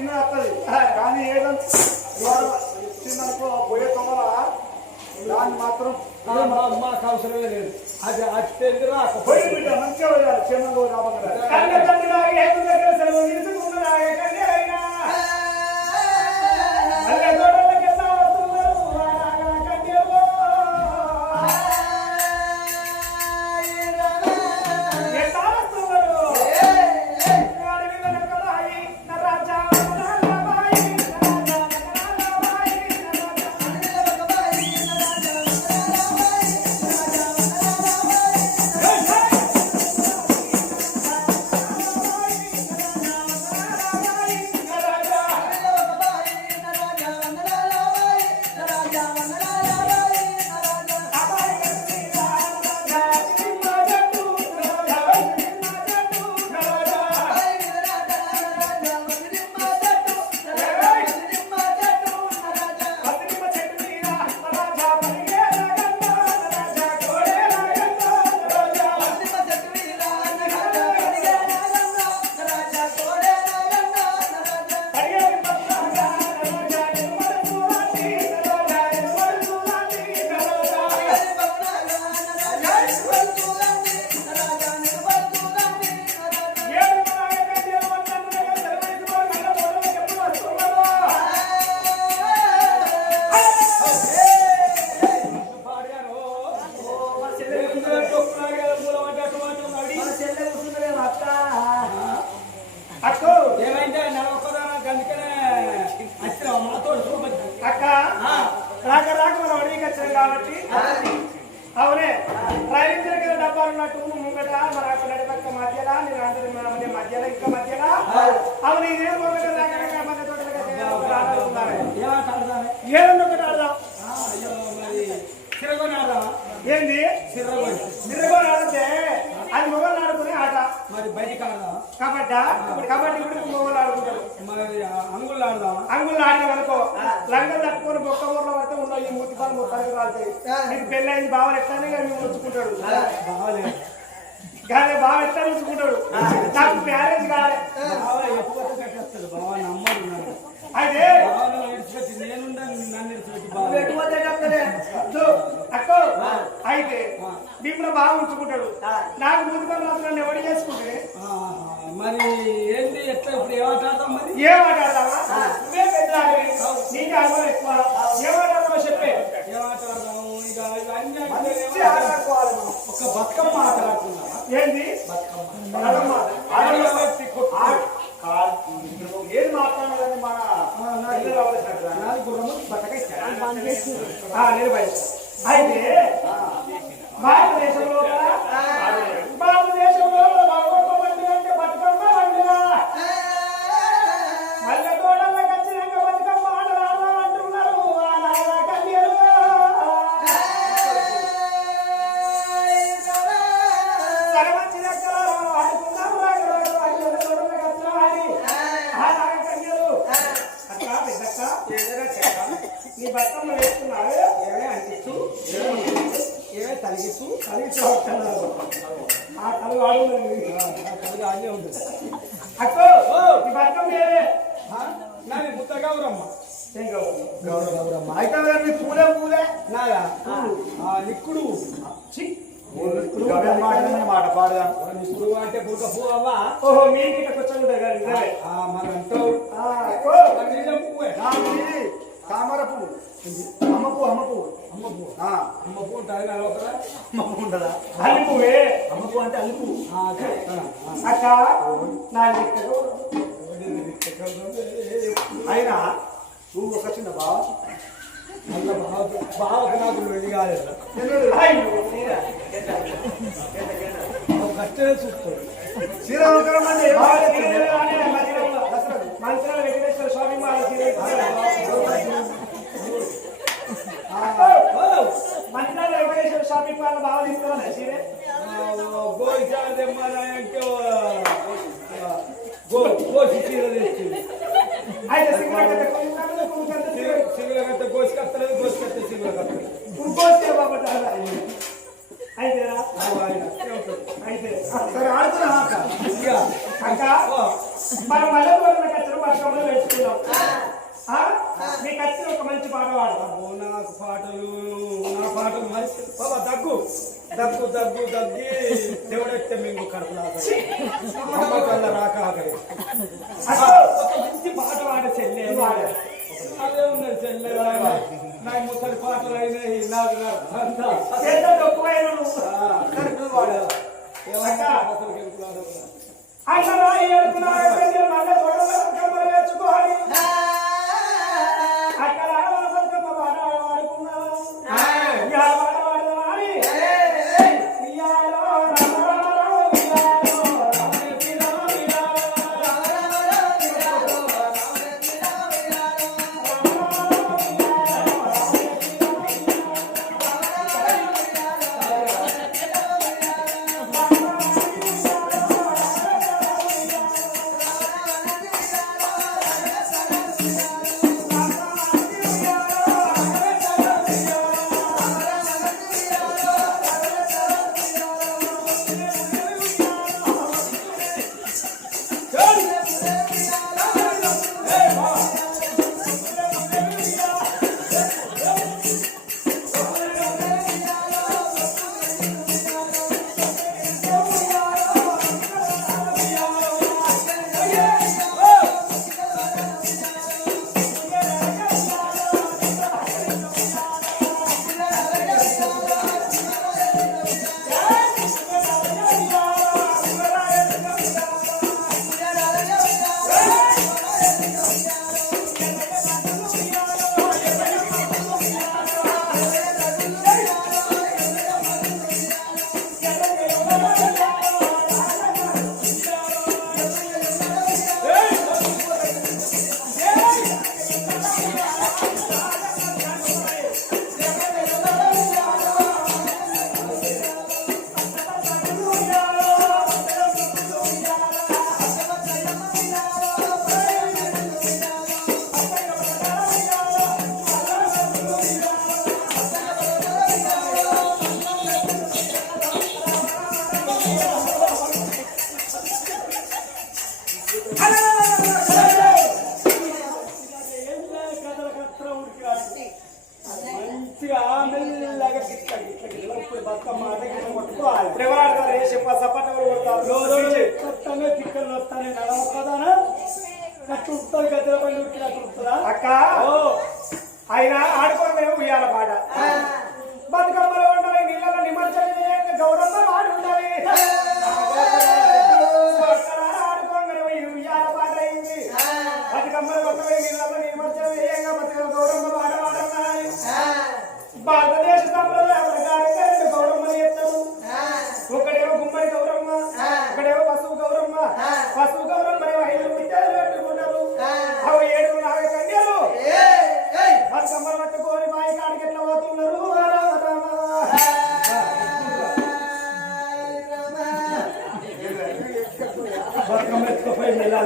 మధ్యలో చిన్న వస్తుంది కానీ ఏదంటే చిన్న పోయే తొమ్మల దాన్ని మాత్రం మాకు అవసరమే లేదు. అది అది తెలియదు రాకపోతే పోయి బిడ్డ మంచిగా పోయారు చిన్న రాబోతున్నారు కాబట్టి అవునే డ్రైవింగ్ దగ్గర డబ్బాలు ఉన్నట్టు ముంగట మన అక్కడ నడిపక్క మధ్యలో నేను అందరి మన మధ్య మధ్యలో ఇంకా మధ్యలో. అవును ఇదే రాక మధ్య ఏదన్నా ఒకటి ఆడదాం. తిరగని ఆడదామా ఏంది? తిరగని నిరగోలు ఆడితే అది మొగలు ఆడుకునే ఆట. మరి బయటికి ఆడదామా కబడ్డ? ఇప్పుడు కబడ్డీ కూడా మొగలు ఆడుకుంటారు. అంగుళ్ళు ఆడదామా? అంగుళ్ళు ఆడిన అనుకో లంగం తట్టుకొని బొక్క ఊర్లో పడితే ఉన్న ఈ మూతి పాలు మొత్తానికి రాలుతాయి నీకు పెళ్ళైంది బావ ఎట్లానే కానీ మేము ఉంచుకుంటాడు. బావలేదు కానీ బావ ఎట్లా ఉంచుకుంటాడు? నాకు మ్యారేజ్ కాలే బావ నమ్మడు అయితే అక్కో. అయితే బాగా ఉంచుకుంటాడు. నాకు ఏం మాట్లాడదామా నువ్వే పెద్ద ఆడివి. నీకు అనుభవం ఎక్కువ. ఏం మాట్లాడదామో చెప్పే. ఒక బతుకమ్మ ఆట ఆడుతున్నావా ఏంది. కాదు. ఏది మాట్లాడాలని మన ఇల్లు రావాల్సినట్టు. అక్కో ఈ బతుకమ్మ ఆ? నాది బుత్త గౌరమ్మ. గౌరమ్మ. అయితే మరి పూలే పూలే? నాదా? నిక్కుడు. మాటలనే మాట పాడదాం నిక్కుడు అంటే పులక పువ్వు అవ్వా? ఓహో మీ ఇంటికి కూర్చొని కదా నాది తామర పువ్వు. అమ్మ పువ్వు ఉంటుంది? నలవకరా అమ్మ పువ్వు ఉండదా అల్లి పువ్వే? అమ్మ పువ్వు అంటే అల్లి పువ్వు. అక్క నా అయినా నువ్వు ఒక చిన్న బావ. మళ్ళా బావ బావకు నాకు వెళ్ళి కాలేదు. కష్టమే చూస్తాడు శ్రీరామకరం. మంచిర్యాల వెంకటేశ్వర స్వామి మంచిర్యాల వెంకటేశ్వర షాపింగ్ మాల్ బాగా తీసుకోవాలి సీరే? గోచార తెమ్మాలంటే గో గోచి చీర తెచ్చింది అయితే సింగరకట్ట సింగరకట్ట గోచి కట్టలేదు గోచి కట్ట సింగరకట్ట ఇప్పుడు గోచే బాబా అయితే అయితే సరే ఆడుతున్నా అక్క మన మళ్ళీ కట్టడం వర్షంలో పెట్టుకున్నాం మీకు వచ్చి ఒక మంచి పాట పాడతాం పాటలు బాబా దగ్గు. దగ్గు దగ్గు దగ్గి. దేవుడైతే మేము కడుపు రాక అమ్మ రాక కట్టమే తిక్కలు వస్తానే నడవకదానా అట్లా ఉంటుంది గద్దెల పళ్ళు ఉట్టినట్టు ఉంటుందా? అక్క. ఆయన ఆడుకోవడమే ఉయ్యాల పాట. బతుకమ్మలు ఉండాలి నీళ్ళలో నిమజ్జనం చేయండి గౌరవంగా ఆడి ఉండాలి. ఆడుకోవడమే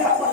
Yeah.